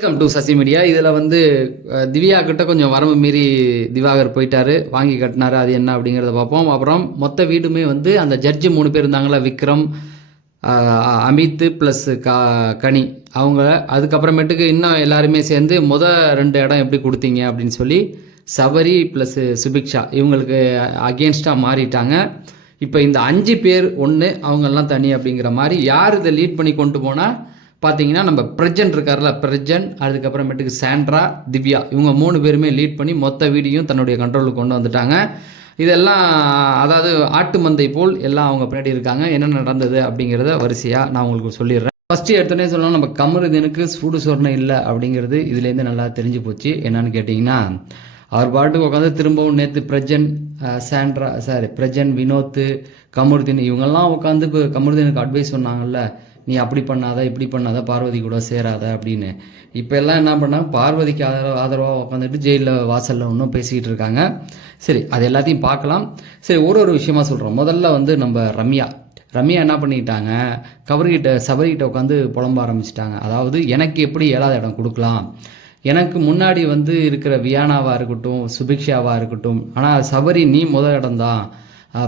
Welcome to Sasi media. இதில் வந்து திவ்யா கிட்ட கொஞ்சம் வரம்பு மீறி திவாகர் போயிட்டாரு, வாங்கி கட்டினாரு. அது என்ன அப்படிங்கிறத பார்ப்போம். அப்புறம் மொத்த வீடுமே வந்து அந்த ஜட்ஜு 3 பேர் இருந்தாங்களா, விக்ரம், அமித் ப்ளஸ் கனி அவங்க. அதுக்கப்புறமேட்டுக்கு இன்னும் எல்லாருமே சேர்ந்து 2 இடம் எப்படி கொடுத்தீங்க அப்படின்னு சொல்லி சபரி ப்ளஸ் சுபிக்ஷா இவங்களுக்கு அகேன்ஸ்டாக மாறிட்டாங்க. இப்போ இந்த 5 பேர் ஒன்று, அவங்கெல்லாம் தனி அப்படிங்கிற மாதிரி யார் இதை லீட் பண்ணி கொண்டு போனால் பார்த்தீங்கன்னா நம்ம பிரஜன் இருக்கார்ல, பிரஜன், அதுக்கப்புறமேட்டுக்கு சாண்ட்ரா, திவ்யா, இவங்க 3 பேருமே லீட் பண்ணி மொத்த வீடியும் தன்னுடைய கண்ட்ரோலுக்கு கொண்டு வந்துட்டாங்க. இதெல்லாம் அதாவது ஆட்டு மந்தை போல் எல்லாம் அவங்க பின்னாடி இருக்காங்க. என்ன நடந்தது அப்படிங்கிறத வரிசையாக நான் உங்களுக்கு சொல்லிடுறேன். ஃபஸ்ட்டு எடுத்தோடனே சொல்லலாம், நம்ம கமருதீனுக்கு சூடு சொரணை இல்லை அப்படிங்கிறது இதுலேருந்து நல்லா தெரிஞ்சு போச்சு. என்னன்னு கேட்டிங்கன்னா, அவர் பாட்டுக்கு உட்காந்து திரும்பவும் நேற்று பிரஜன், பிரஜன், வினோத், கமருதீன் இவங்கெல்லாம் உட்காந்து இப்போ கமருதீனுக்கு அட்வைஸ் சொன்னாங்கல்ல, நீ அப்படி பண்ணாத, இப்படி பண்ணாத, பார்வதி கூட சேராத அப்படின்னு. இப்போ எல்லாம் என்ன பண்ணாங்க, பார்வதிக்கு ஆதரவாக உட்காந்துட்டு ஜெயிலில் வாசலில் ஒன்றும் பேசிக்கிட்டு இருக்காங்க. சரி, அது எல்லாத்தையும் பார்க்கலாம். சரி, ஒரு விஷயமா சொல்கிறோம். முதல்ல வந்து நம்ம ரம்யா என்ன பண்ணிட்டாங்க, சபரிகிட்ட உட்காந்து புலம்ப ஆரம்பிச்சிட்டாங்க. அதாவது எனக்கு எப்படி 7வது இடம் கொடுக்கலாம், எனக்கு முன்னாடி வந்து இருக்கிற வியானாவாக இருக்கட்டும், சுபிக்ஷாவாக இருக்கட்டும், ஆனால் சபரி நீ முதல் இடம்தான்,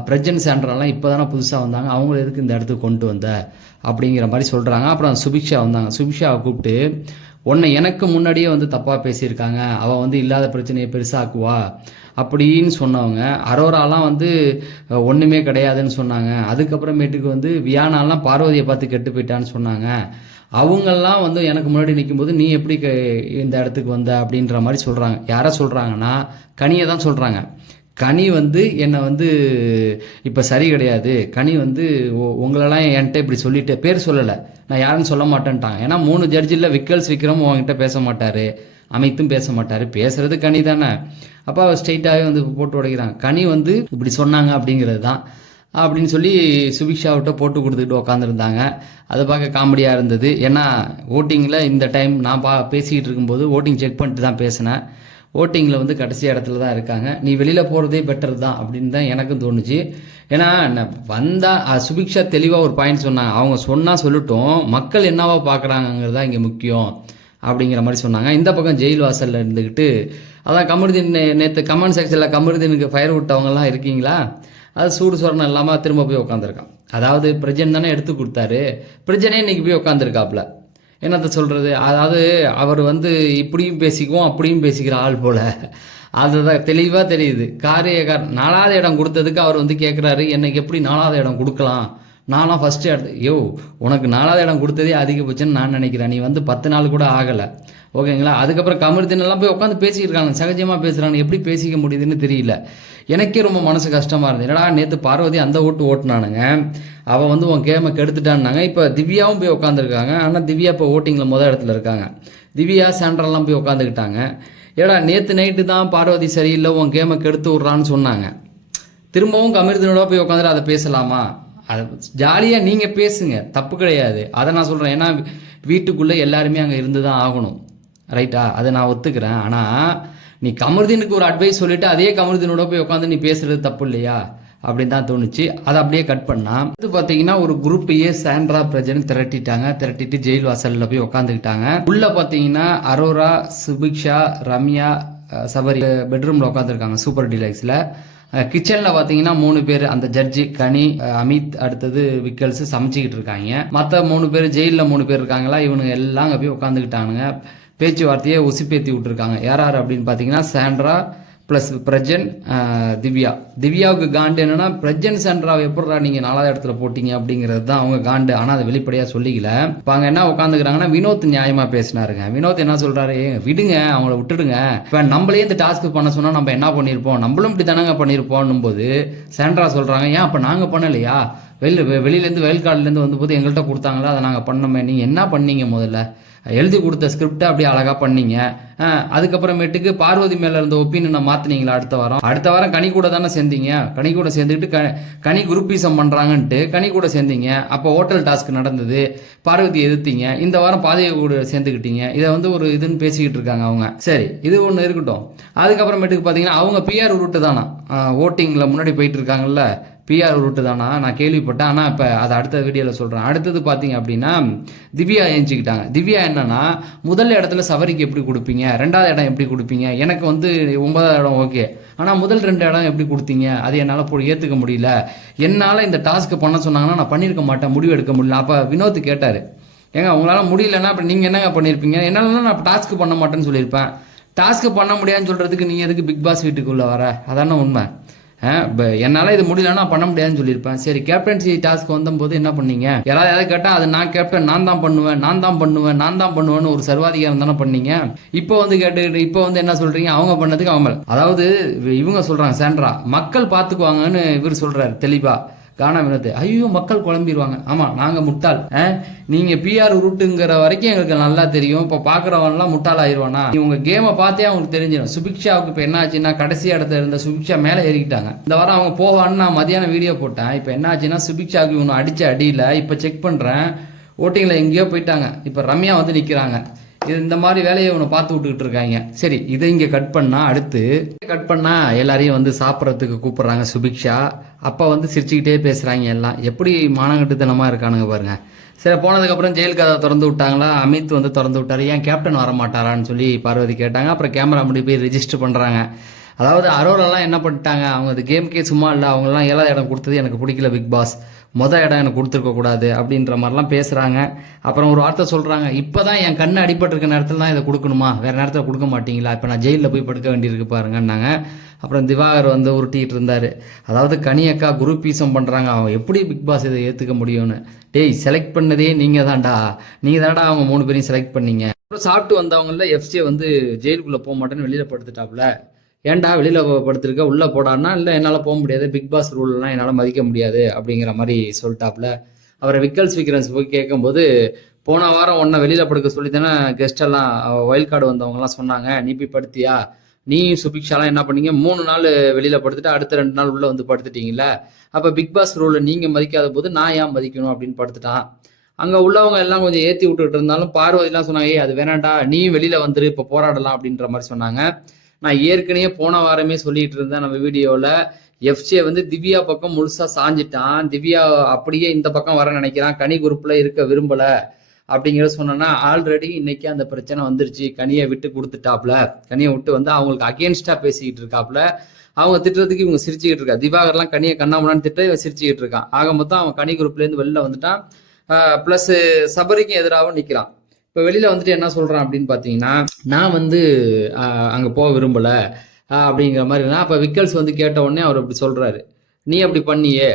பிரஜன் சாண்ட்ராலாம் இப்போ தானே புதுசாக வந்தாங்க, அவங்கள எதுக்கு இந்த இடத்துக்கு கொண்டு வந்த அப்படிங்கிற மாதிரி சொல்கிறாங்க. அப்புறம் சுபிக்ஷா வந்தாங்க. சுபிக்ஷாவை கூப்பிட்டு, உன்னை எனக்கு முன்னாடியே வந்து தப்பாக பேசியிருக்காங்க, அவள் வந்து இல்லாத பிரச்சனையை பெருசாக்குவா அப்படின்னு சொன்னவங்க. அரோராலாம் வந்து ஒன்றுமே கிடையாதுன்னு சொன்னாங்க. அதுக்கப்புறமேட்டுக்கு வந்து வியானாலாம் பார்வதியை பார்த்து கெட்டு போயிட்டான்னு சொன்னாங்க. அவங்கெல்லாம் வந்து எனக்கு முன்னாடி நிற்கும்போது நீ எப்படி இந்த இடத்துக்கு வந்த அப்படின்ற மாதிரி சொல்கிறாங்க. யாரை சொல்கிறாங்கன்னா, கனியை தான் சொல்கிறாங்க. கனி வந்து என்னை வந்து இப்போ சரி கிடையாது, கனி வந்து உங்களெல்லாம் என்கிட்ட இப்படி சொல்லிட்டு பேர் சொல்லலை, நான் யாருன்னு சொல்ல மாட்டேன்ட்டாங்க. ஏன்னா 3 ஜட்ஜில் விக்ரம் உங்ககிட்ட பேச மாட்டார், அமித்தும் பேச மாட்டார், பேசுறது கனி தானே. அப்போ அவர் ஸ்ட்ரெயிட்டாகவே வந்து போட்டு உடைக்கிறாங்க. கனி வந்து இப்படி சொன்னாங்க அப்படிங்கிறது தான் அப்படின்னு சொல்லி சுபிக்ஷாவிட்ட போட்டு கொடுத்துக்கிட்டு உட்காந்துருந்தாங்க. அது பார்க்க காமெடியாக இருந்தது. ஏன்னா ஓட்டிங்கில் இந்த டைம் நான் பேசிக்கிட்டு இருக்கும்போது ஓட்டிங் செக் பண்ணிட்டு தான் பேசினேன். ஓட்டிங்கில் வந்து கடைசி இடத்துல தான் இருக்காங்க, நீ வெளியில் போகிறதே பெட்டர் தான் அப்படின்னு தான் எனக்கும் தோணுச்சு. ஏன்னா வந்தால் சுபிக்ஷா தெளிவாக ஒரு பாயிண்ட் சொன்னாங்க, அவங்க சொன்னால் சொல்லட்டும், மக்கள் என்னவா பார்க்குறாங்கிறது தான் இங்கே முக்கியம் அப்படிங்கிற மாதிரி சொன்னாங்க. இந்த பக்கம் ஜெயில் வாசலில் இருந்துக்கிட்டு அதான் கமருதீன் நேற்று கமெண்ட் செக்ஷனில் கமருதீனுக்கு ஃபயர் விட்டவங்கலாம் இருக்கீங்களா, அது சூடு சொரணம் இல்லாமல் திரும்ப போய் உட்காந்துருக்கான். அதாவது பிரஜன் தானே எடுத்து கொடுத்தாரு, பிரஜனே இன்னைக்கு போய் உட்காந்துருக்காப்புல. என்னத்த சொல்கிறது, அதாவது அவர் வந்து இப்படியும் பேசிக்குவோம் அப்படியும் பேசிக்கிற ஆள் போல். அதுதான் தெளிவாக தெரியுது. 4வது இடம் கொடுத்ததுக்கு அவர் வந்து கேட்குறாரு, எனக்கு எப்படி 4வது இடம் கொடுக்கலாம், நான்லாம் ஃபஸ்ட்டு இடத்து உனக்கு 4வது இடம் கொடுத்ததே அதிகபட்சம்னு நான் நினைக்கிறேன், நீ வந்து 10 நாள் கூட ஆகலை, ஓகேங்களா. அதுக்கப்புறம் கமருதீனெல்லாம் போய் உட்காந்து பேசியிருக்காங்க, சகஜமாக பேசுகிறாங்க, எப்படி பேசிக்க முடியுதுன்னு தெரியல. எனக்கே ரொம்ப மனசு கஷ்டமாக இருந்தது. என்னடா நேற்று பார்வதி அந்த ஓட்டுனானுங்க, அவள் வந்து உன் கேமை கெடுத்துட்டான்னாங்க. இப்போ திவ்யாவும் போய் உட்காந்துருக்காங்க. ஆனால் திவ்யா இப்போ ஓட்டிங்கில் முதல் இடத்துல இருக்காங்க. திவ்யா சாண்ட்ரெல்லாம் போய் உட்காந்துக்கிட்டாங்க. ஏடா நேற்று நைட்டு தான் பார்வதி சரியில்லை, உன் கேமை கெடுத்து விட்றான்னு சொன்னாங்க. திரும்பவும் கமருதீனோட போய் உட்காந்துட்டு அதை பேசலாமா, அது ஜாலியாக நீங்கள் பேசுங்க, தப்பு கிடையாது. அதை நான் சொல்கிறேன். ஏன்னா வீட்டுக்குள்ளே எல்லாருமே அங்கே இருந்து தான் ஆகணும், ரைட்டா, அதை நான் ஒத்துக்கிறேன். ஆனால் நீ கமருதீனுக்கு ஒரு அட்வைஸ் சொல்லிவிட்டு அதே கமருதீனோட போய் உட்காந்து நீ பேசுறது தப்பு இல்லையா அப்படின்னு தான் தோணுச்சு. அதை அப்படியே கட் பண்ணால் இது பார்த்தீங்கன்னா ஒரு குரூப்பையே சாண்ட்ரா பிரஜன் திரட்டிட்டு ஜெயில் வாசலில் போய் உட்காந்துக்கிட்டாங்க. உள்ளே பார்த்தீங்கன்னா அரோரா, சுபிக்ஷா, ரம்யா, சபரி பெட்ரூமில் உட்காந்துருக்காங்க சூப்பர் டிலைக்ஸில். கிச்சனில் பார்த்தீங்கன்னா 3 பேர், அந்த ஜட்ஜி, கனி, அமித், அடுத்தது விக்கல்ஸ் சமைச்சிக்கிட்டு இருக்காங்க. மற்ற 3 பேர் ஜெயிலில் 3 பேர் இருக்காங்களா, இவனுங்க எல்லாம் அங்கே போய் உட்காந்துக்கிட்டானுங்க. பேச்சுவார்த்தையை உசிப்பேற்றி விட்டுருக்காங்க. யார் அப்படின்னு பார்த்தீங்கன்னா சாண்ட்ரா ப்ளஸ் பிரஜன், திவ்யாவுக்கு காண்டு என்னன்னா, பிரஜன் சாண்ட்ராவை எப்படா நீங்கள் 4வது இடத்துல போட்டீங்க அப்படிங்கிறது தான் அவங்க காண்டு. ஆனால் அதை வெளிப்படையாக சொல்லிக்கல. இப்போ அங்கே என்ன உட்காந்துக்கிறாங்கன்னா, வினோத் நியாயமாக பேசினாருங்க. வினோத் என்ன சொல்கிறாரு, விடுங்க, அவங்கள விட்டுடுங்க, இப்போ நம்மளே இந்த டாஸ்க் பண்ண சொன்னால் நம்ம என்ன பண்ணியிருப்போம், நம்மளும் இப்படி தானங்க பண்ணியிருப்போம் போது சாண்ட்ரா சொல்கிறாங்க, ஏன் அப்போ நாங்கள் பண்ணலையா, வெளியிலேருந்து வயல்காடுலேருந்து வந்தபோது எங்கள்கிட்ட கொடுத்தாங்களா, அதை நாங்கள் பண்ணோமே, நீங்கள் என்ன பண்ணீங்க, முதல்ல எழுதி கொடுத்த ஸ்கிரிப்டை அப்படியே அழகாக பண்ணீங்க, அதுக்கப்புறமேட்டுக்கு பார்வதி மேல இருந்த ஒப்பீனியனை மாத்தினீங்களா அடுத்த வாரம் கனி கூட தானே சேர்ந்தீங்க, கனி கூட சேர்ந்துக்கிட்டு கனி குரூப்பிசம் பண்றாங்கன்ட்டு கனி கூட சேர்ந்தீங்க. அப்போ ஹோட்டல் டாஸ்க் நடந்தது, பார்வதி எதிர்த்தீங்க. இந்த வாரம் பாதையை கூட சேர்ந்துக்கிட்டீங்க. இதை வந்து ஒரு இதுன்னு பேசிக்கிட்டு இருக்காங்க அவங்க. சரி, இது ஒன்று இருக்கட்டும். அதுக்கப்புறமேட்டுக்கு பார்த்தீங்கன்னா அவங்க பிஆர் ரூட்டு தானா, ஓட்டிங்கில் முன்னாடி போயிட்டு இருக்காங்கல்ல, பிஆர் ரூட்டு தானா நான் கேள்விப்பட்டேன். ஆனால் இப்போ அதை அடுத்த வீடியோவில் சொல்கிறேன். அடுத்தது பார்த்தீங்க அப்படின்னா திவ்யா ஏஞ்சிக்கிட்டாங்க. திவ்யா என்னன்னா, முதல் இடத்துல சவரிக்கு எப்படி கொடுப்பீங்க, ரெண்டாவது இடம் எப்படி கொடுப்பீங்க, எனக்கு வந்து 9வது இடம் ஓகே, ஆனால் முதல் 2 இடம் எப்படி கொடுத்தீங்க, அது என்னால் ஏற்றுக்க முடியல, என்னால் இந்த டாஸ்க்கு பண்ண சொன்னாங்கன்னா நான் பண்ணியிருக்க மாட்டேன், முடிவு எடுக்க முடியல. அப்போ வினோத் கேட்டார், ஏங்க உங்களால் முடியலன்னா அப்புறம் நீங்கள் என்னங்க பண்ணியிருப்பீங்க, என்னாலலாம் நான் டாஸ்க்கு பண்ண மாட்டேன்னு சொல்லியிருப்பேன். டாஸ்க்கு பண்ண முடியாதுன்னு சொல்கிறதுக்கு நீங்கள் எதுக்கு பிக் பாஸ் வீட்டுக்குள்ளே வர, அதான உண்மை. என்னால் இது முடியலன்னா பண்ண முடியாதுன்னு சொல்லியிருப்பேன். சரி, கேப்டன்சி டாஸ்க் வந்தபோது என்ன பண்ணீங்க, யாராவது கேட்டால் அது நான் கேப்டன், நான் தான் பண்ணுவேன்னு ஒரு சர்வாதிகாரம் தானே பண்ணீங்க. இப்போ வந்து கேட்டுக்கிட்டு இப்போ வந்து என்ன சொல்றீங்க, அவங்க பண்ணதுக்கு அவங்க, அதாவது இவங்க சொல்றாங்க சாண்ட்ரா, மக்கள் பார்த்துக்குவாங்கன்னு இவர் சொல்றாரு தெளிவா. காணா வினோத், ஐயோ மக்கள் குழம்பிடுவாங்க. ஆமா, நாங்க முட்டாள், நீங்க பிஆர் ரூட்டுங்கிற வரைக்கும் எங்களுக்கு நல்லா தெரியும். இப்போ பாக்குறவன்லாம் முட்டாள் ஆயிடுவானா, உங்க கேமை பார்த்தே அவங்களுக்கு தெரிஞ்சிடும். சுபிக்ஷாவுக்கு இப்போ என்ன ஆச்சுன்னா, கடைசி இடத்துல இருந்த சுபிக்ஷா மேலே ஏறிக்கிட்டாங்க. இந்த வாரம் அவங்க போவான்னு நான் மதியானம் வீடியோ போட்டேன். இப்போ என்ன ஆச்சுன்னா, சுபிக்ஷாவுக்கு இவனு அடிச்ச அடியில் இப்போ செக் பண்றேன், ஓட்டிங்கில் எங்கேயோ போயிட்டாங்க. இப்போ ரம்யா வந்து நிற்கிறாங்க. இது இந்த மாதிரி வேலையை இவனை பார்த்து விட்டுக்கிட்டு இருக்காங்க. சரி, இதை இங்கே கட் பண்ணா எல்லாரையும் வந்து சாப்பிட்றதுக்கு கூப்பிட்றாங்க சுபிக்ஷா. அப்போ வந்து சிரிச்சுக்கிட்டே பேசுகிறாங்க எல்லாம். எப்படி மானங்கட்டுத்தனமாக இருக்கானுங்க பாருங்க. சரி, போனதுக்கப்புறம் ஜெயில் கதை திறந்து விட்டாங்களா, அமித் வந்து திறந்து விட்டாரு. ஏன் கேப்டன் வர மாட்டாரான்னு சொல்லி பார்வதி கேட்டாங்க. அப்புறம் கேமரா முடி போய் ரெஜிஸ்டர் பண்ணுறாங்க. அதாவது அரோராலாம் என்ன பண்ணிட்டாங்க, அவங்க அது கேமுக்கே சும்மா இல்லை, அவங்களாம் 7வது இடம் கொடுத்தது எனக்கு பிடிக்கல, பிக் பாஸ் மொதல் இடம் எனக்கு கொடுத்துருக்க கூடாது அப்படின்ற மாதிரிலாம் பேசுகிறாங்க. அப்புறம் ஒரு வார்த்தை சொல்கிறாங்க, இப்போ தான் என் கண்ணு அடிபட்டிருக்க நேரத்தில் தான் இதை கொடுக்கணுமா, வேறு நேரத்தில் கொடுக்க மாட்டீங்களா, இப்போ நான் ஜெயிலில் போய் படுக்க வேண்டியிருக்கு பாருங்கன்னாங்க. அப்புறம் திவாகர் வந்து உருட்டிகிட்டு இருந்தார். அதாவது கனியக்கா குரூப்பீசம் பண்ணுறாங்க, அவன் எப்படி பிக் பாஸ் இதை ஏற்றுக்க முடியும்னு. டேய், செலக்ட் பண்ணதே நீங்கள் தான்டா அவங்க 3 பேரையும் செலக்ட் பண்ணீங்க. அப்புறம் சாப்பிட்டு வந்தவங்கள எஃப்சியை வந்து ஜெயிலுக்குள்ளே போக மாட்டேன்னு வெளியில் படுத்துட்டாப்புல. ஏன்டா வெளியில் படுத்துருக்க, உள்ளே போடான்னா, இல்லை என்னால் போக முடியாது, பிக் பாஸ் ரூல்லாம் என்னால் மதிக்க முடியாது அப்படிங்கிற மாதிரி சொல்லிட்டாப்புல. அவரை விக்கல்ஸ் போய் கேட்கும்போது, போன வாரம் உன்னை வெளியில் படுக்க சொல்லி தானே கெஸ்டெல்லாம் வைல்ட் கார்டு வந்தவங்கலாம் சொன்னாங்க, நீ போய் படுத்தியா, நீ சுபிக்ஷாலாம் என்ன பண்ணீங்க, 3 நாள் வெளியில் படுத்துட்டு அடுத்த 2 நாள் உள்ளே வந்து படுத்துட்டீங்களா, அப்போ பிக் பாஸ் ரூலை நீங்கள் மதிக்காத போது நான் ஏன் மதிக்கணும் அப்படின்னு படுத்துட்டான். அங்கே உள்ளவங்க எல்லாம் கொஞ்சம் ஏற்றி விட்டுட்டு இருந்தாலும் பார்வதிலாம் சொன்னாங்க, அது வேணாண்டா, நீயும் வெளியில் வந்துரு, இப்போ போராடலாம் அப்படின்ற மாதிரி சொன்னாங்க. நான் ஏற்கனவே போன வாரமே சொல்லிட்டு இருந்தேன் நம்ம வீடியோவில், எஃப்சியை வந்து திவ்யா பக்கம் முழுசா சாஞ்சிட்டான், திவ்யா அப்படியே இந்த பக்கம் வர நினைக்கிறான், கனி குரூப்ல இருக்க விரும்பல அப்படிங்கிறத சொன்னா, ஆல்ரெடி இன்னைக்கு அந்த பிரச்சனை வந்துருச்சு. கனியை விட்டு கொடுத்துட்டாப்ல, கனியை விட்டு வந்து அவங்களுக்கு அகேன்ஸ்டா பேசிக்கிட்டு இருக்காப்ல. அவங்க திட்டுறதுக்கு இவங்க சிரிச்சுக்கிட்டு இருக்கா. திவாகர்லாம் கனியை கண்ணாமண்ணான்னு திட்ட சிரிச்சுக்கிட்டு இருக்கான். ஆக மொத்தம் அவன் கனி குரூப்ல இருந்து வெளில வந்துட்டான். பிளஸ் சபரிக்கும் எதிராகவும் நிற்கிறான். இப்போ வெளியில வந்துட்டு என்ன சொல்றான் அப்படின்னு பார்த்தீங்கன்னா, நான் வந்து அங்கே போக விரும்பல அப்படிங்கிற மாதிரி. அப்போ விக்கல்ஸ் வந்து கேட்ட உடனே அவர் அப்படி சொல்றாரு, நீ அப்படி பண்ணியே,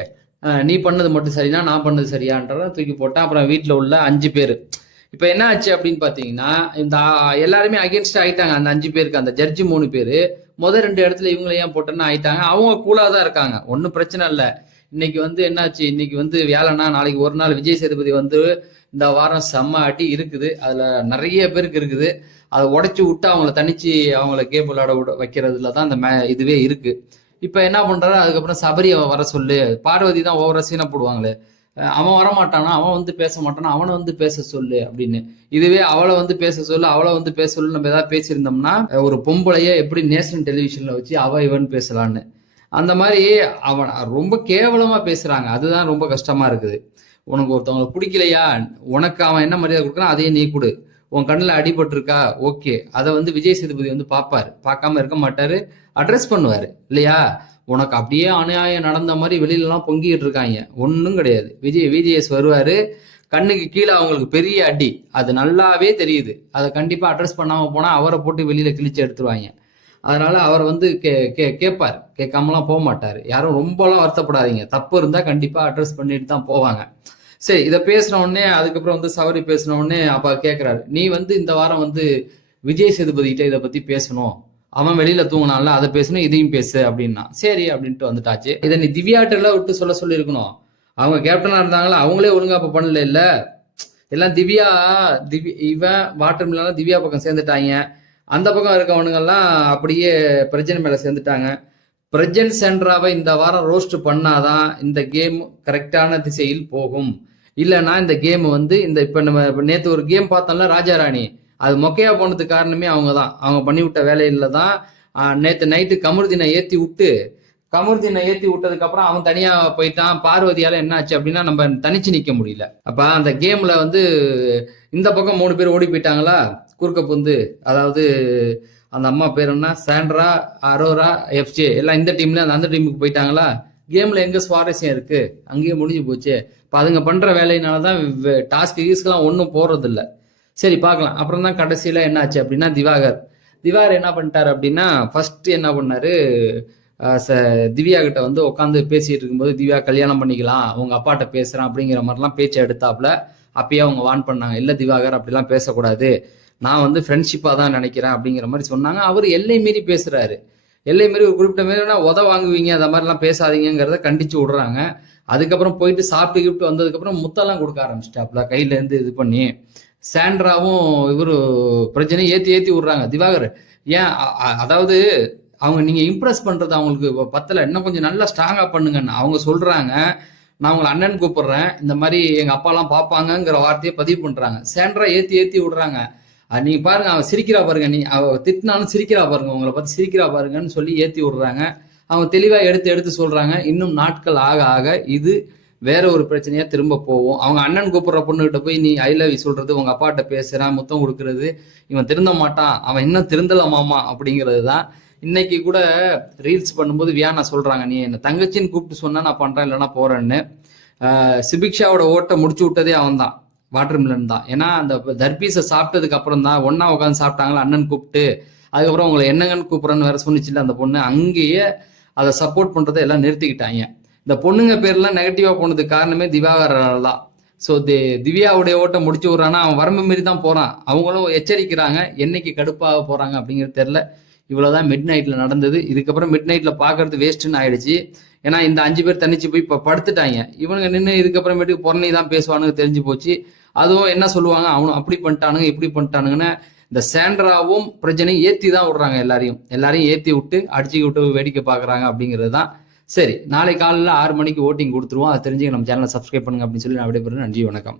நீ பண்ணது மட்டும் சரினா நான் பண்ணது சரியான்றத தூக்கி போட்டேன். அப்புறம் வீட்டில் உள்ள 5 பேர் இப்போ என்ன ஆச்சு அப்படின்னு பார்த்தீங்கன்னா, இந்த எல்லாருமே அகேன்ஸ்ட் ஆயிட்டாங்க. அந்த 5 பேருக்கு அந்த ஜட்ஜி 3 பேர் முதல் 2 இடத்துல இவங்களை ஏன் போட்டேன்னு ஆயிட்டாங்க. அவங்க கூலாக தான் இருக்காங்க, ஒன்றும் பிரச்சனை இல்லை. இன்னைக்கு வந்து என்னாச்சு, இன்னைக்கு வந்து வியாழனா, நாளைக்கு ஒரு நாள் விஜய் சேதுபதி வந்து இந்த வாரம் செம்ம அடி இருக்குது, அதுல நிறைய பேருக்கு இருக்குது. அதை உடைச்சு விட்டு அவங்கள தனிச்சு அவங்கள கேம் விளையாட வைக்கிறதுல தான் அந்த இதுவே இருக்கு. இப்ப என்ன பண்றாரு, அதுக்கப்புறம் சபரி வர சொல்லு, பார்வதி தான் ஓவரா சீனை போடுவாங்களே, அவன் வரமாட்டானா, அவன் வந்து பேச மாட்டானா, அவனை வந்து பேச சொல்லு அப்படின்னு. இதுவே அவளை வந்து பேச சொல்லு நம்ம ஏதாவது பேசியிருந்தோம்னா, ஒரு பொம்பளைய எப்படி நேஷனல் டெலிவிஷன்ல வச்சு இவன் பேசலான்னு, அந்த மாதிரி அவன் ரொம்ப கேவலமா பேசுறாங்க. அதுதான் ரொம்ப கஷ்டமா இருக்குது. உனக்கு ஒருத்தவங்களை பிடிக்கலையா, உனக்கு அவன் என்ன மரியாதை கொடுக்குறான் அதையே நீ கொடு. உன் கண்ணில் அடிபட்டிருக்கா, ஓகே, அதை வந்து விஜய் சேதுபதி வந்து பார்ப்பாரு, பார்க்காம இருக்க மாட்டாரு, அட்ரஸ் பண்ணுவாரு இல்லையா. உனக்கு அப்படியே அநியாயம் நடந்த மாதிரி வெளியிலலாம் பொங்கிட்டு இருக்காங்க, ஒன்றும் கிடையாது. விஜிஎஸ் வருவாரு, கண்ணுக்கு கீழே அவங்களுக்கு பெரிய அடி, அது நல்லாவே தெரியுது. அதை கண்டிப்பா அட்ரஸ் பண்ணாம போனா அவரை போட்டு வெளியில கிழிச்சு எடுத்துருவாங்க. அதனால அவர் வந்து கேட்பார், கேட்காமலாம் போக மாட்டாரு. யாரும் ரொம்பலாம் வருத்தப்படாதீங்க, தப்பு இருந்தா கண்டிப்பா அட்ரஸ் பண்ணிட்டு தான் போவாங்க. சரி, இதை பேசின உடனே அதுக்கப்புறம் வந்து சவரி பேசின உடனே அப்ப கேட்கிறாரு, நீ வந்து இந்த வாரம் வந்து விஜய் சேதுபதி கிட்ட இதை பத்தி பேசணும், அவன் வெளியில தூங்கினான்ல அதை பேசணும், இதையும் பேசு அப்படின்னா. சரி அப்படின்ட்டு வந்துட்டாச்சு. இதை நீ திவ்யாட்டெல்லாம் விட்டு சொல்லி இருக்கணும். அவங்க கேப்டனா இருந்தாங்களா, அவங்களே ஒழுங்கா அப்ப பண்ணல இல்ல, எல்லாம் இவன் வாட்டர் மில்லால திவ்யா பக்கம் சேர்ந்துட்டாங்க. அந்த பக்கம் இருக்கவனுங்கெல்லாம் அப்படியே பிரஜன் மேல சேர்ந்துட்டாங்க. பிரஜன் சென்ட்ராவை இந்த வாரம் ரோஸ்ட் பண்ணாதான் இந்த கேம் கரெக்டான திசையில் போகும். இல்லைன்னா இந்த கேம் வந்து இந்த இப்ப நம்ம நேற்று ஒரு கேம் பார்த்தோம்ல ராஜாராணி, அது மொக்கையா போனதுக்கு காரணமே அவங்க தான். அவங்க பண்ணி விட்ட வேலையில தான் நேற்று நைட்டு கமருதீனை ஏத்தி விட்டதுக்கு அப்புறம் அவன் தனியா போயிட்டான். பார்வதியால என்ன ஆச்சு அப்படின்னா நம்ம தனிச்சு நிக்க முடியல. அப்ப அந்த கேம்ல வந்து இந்த பக்கம் 3 பேர் ஓடி போயிட்டாங்களா குறுக்க புந்து. அதாவது அந்த அம்மா பேர் என்ன, சாண்ட்ரா, அரோரா, எஃப்ஜே எல்லாம் இந்த டீம்ல அந்த டீமுக்கு போயிட்டாங்களா. கேம்ல எங்க சுவாரஸ்யம் இருக்கு, அங்கேயே முடிஞ்சு போச்சு. இப்போ அதுங்க பண்ற வேலையினாலதான் டாஸ்க் கீஸ்க்கெல்லாம் ஒன்றும் போறது இல்லை. சரி பார்க்கலாம். அப்புறம் தான் கடைசியில என்ன ஆச்சு அப்படின்னா திவாகர் என்ன பண்ணிட்டாரு அப்படின்னா ஃபர்ஸ்ட் என்ன பண்ணாரு, திவ்யா கிட்ட வந்து உட்காந்து பேசிட்டு இருக்கும்போது திவ்யா கல்யாணம் பண்ணிக்கலாம் அவங்க அப்பாட்ட பேசுறான் அப்படிங்கிற மாதிரிலாம் பேச்சை எடுத்தாப்புல. அப்பயே அவங்க வான் பண்ணாங்க, இல்ல திவாகர் அப்படிலாம் பேசக்கூடாது, நான் வந்து ஃப்ரெண்ட்ஷிப்பா தான் நினைக்கிறேன் அப்படிங்கிற மாதிரி சொன்னாங்க. அவர் எல்லை மீறி பேசுறாரு. எல்லை மீறி ஒரு குறிப்பிட்ட மாரினா உத வாங்குவீங்க, அந்த மாதிரிலாம் பேசாதீங்கிறத கண்டிச்சு விடுறாங்க. அதுக்கப்புறம் போயிட்டு சாப்பிட்டு வந்ததுக்கப்புறம் முத்தெல்லாம் கொடுக்க ஆரம்பிச்சிட்டாப்புல கையில இருந்து இது பண்ணி. சாண்ட்ராவும் இவரு பிரச்சனை ஏத்தி விடுறாங்க. திவாகர் ஏன் அதாவது அவங்க நீங்க இம்ப்ரெஸ் பண்றது அவங்களுக்கு பத்தல, இன்னும் கொஞ்சம் நல்லா ஸ்ட்ராங்கா பண்ணுங்கன்னு அவங்க சொல்றாங்க. நான் உங்களை அண்ணன் கூப்பிடுறேன், இந்த மாதிரி எங்க அப்பா எல்லாம் பாப்பாங்கிற வார்த்தையை பதிவு பண்றாங்க. சாண்ட்ரா ஏத்தி விடுறாங்க. நீங்க பாருங்க அவன் சிரிக்கிறா பாருங்க, நீ அவ திட்டினாலும் சிரிக்கிறா பாருங்க, உங்களை பத்தி சிரிக்கிறா பாருங்கன்னு சொல்லி ஏத்தி விடுறாங்க. அவங்க தெளிவா எடுத்து சொல்றாங்க, இன்னும் நாட்கள் ஆக ஆக இது வேற ஒரு பிரச்சனையா திரும்ப போவோம். அவங்க அண்ணன் கூப்பிடுற பொண்ணுகிட்ட போய் நீ ஐ லவ் யூ சொல்றது, உங்க அப்பாட்ட பேசுறான், முத்தம் கொடுக்கறது, இவன் திருந்த மாட்டான், அவன் இன்னும் திருந்தலாமாமா அப்படிங்கிறது தான். இன்னைக்கு கூட ரீல்ஸ் பண்ணும்போது வியானா சொல்றாங்க, நீ என்ன தங்கச்சின்னு கூப்பிட்டு சொன்னா நான் பண்றேன் இல்லைன்னா போறேன்னு. சிபிக்ஷாவோட ஓட்டை முடிச்சு விட்டதே அவன் தான், வாட்டர் மில்லன் தான். ஏன்னா அந்த தர்பீஸை சாப்பிட்டதுக்கு அப்புறம் தான் ஒன்னா உட்காந்து சாப்பிட்டாங்களா அண்ணன் கூப்பிட்டு, அதுக்கப்புறம் உங்களை என்னங்கன்னு கூப்பிடுறேன்னு வேற சொன்னிச்சுல அந்த பொண்ணு, அங்கேயே அதை சப்போர்ட் பண்றதை எல்லாம் நிறுத்திக்கிட்டாங்க. இந்த பொண்ணுங்க பேர்லாம் நெகட்டிவா போனதுக்கு காரணமே திவாகரால தான். ஸோ திவ்யாவுடைய ஓட்டை முடிச்சு விடுறான்னா அவன் வரம்பு மாரி தான் போறான். அவங்களும் எச்சரிக்கிறாங்க, என்னைக்கு கடுப்பாக போறாங்க அப்படிங்கிறது தெரியல. இவ்வளவுதான் மிட் நைட்ல நடந்தது. இதுக்கப்புறம் மிட் நைட்ல பாக்குறது வேஸ்ட்னு ஆயிடுச்சு. ஏன்னா இந்த 5 பேர் தனிச்சு போய் இப்ப படுத்துட்டாங்க. இவனுங்க நின்று இதுக்கப்புறமேட்டுக்கு பொறணி தான் பேசுவானுங்க தெரிஞ்சு போச்சு. அதுவும் என்ன சொல்லுவாங்க, அவனும் அப்படி பண்ணிட்டானுங்க இப்படி பண்ணிட்டானுங்கன்னு இந்த சாண்ட்ராவும் பிரச்சனையும் ஏத்தி தான் விடுறாங்க. எல்லாரையும் ஏத்தி விட்டு அடிச்சு விட்டு வேடிக்கை பாக்குறாங்க அப்படிங்கிறது தான். சரி, நாளை காலையில் 6 மணிக்கு ஓட்டிங் கொடுத்துருவோம். அதை தெரிஞ்சு நம்ம சேனலை சப்ஸ்கிரைப் பண்ணுங்க அப்படின்னு சொல்லி நான் விடைபெறுறேன். நன்றி, வணக்கம்.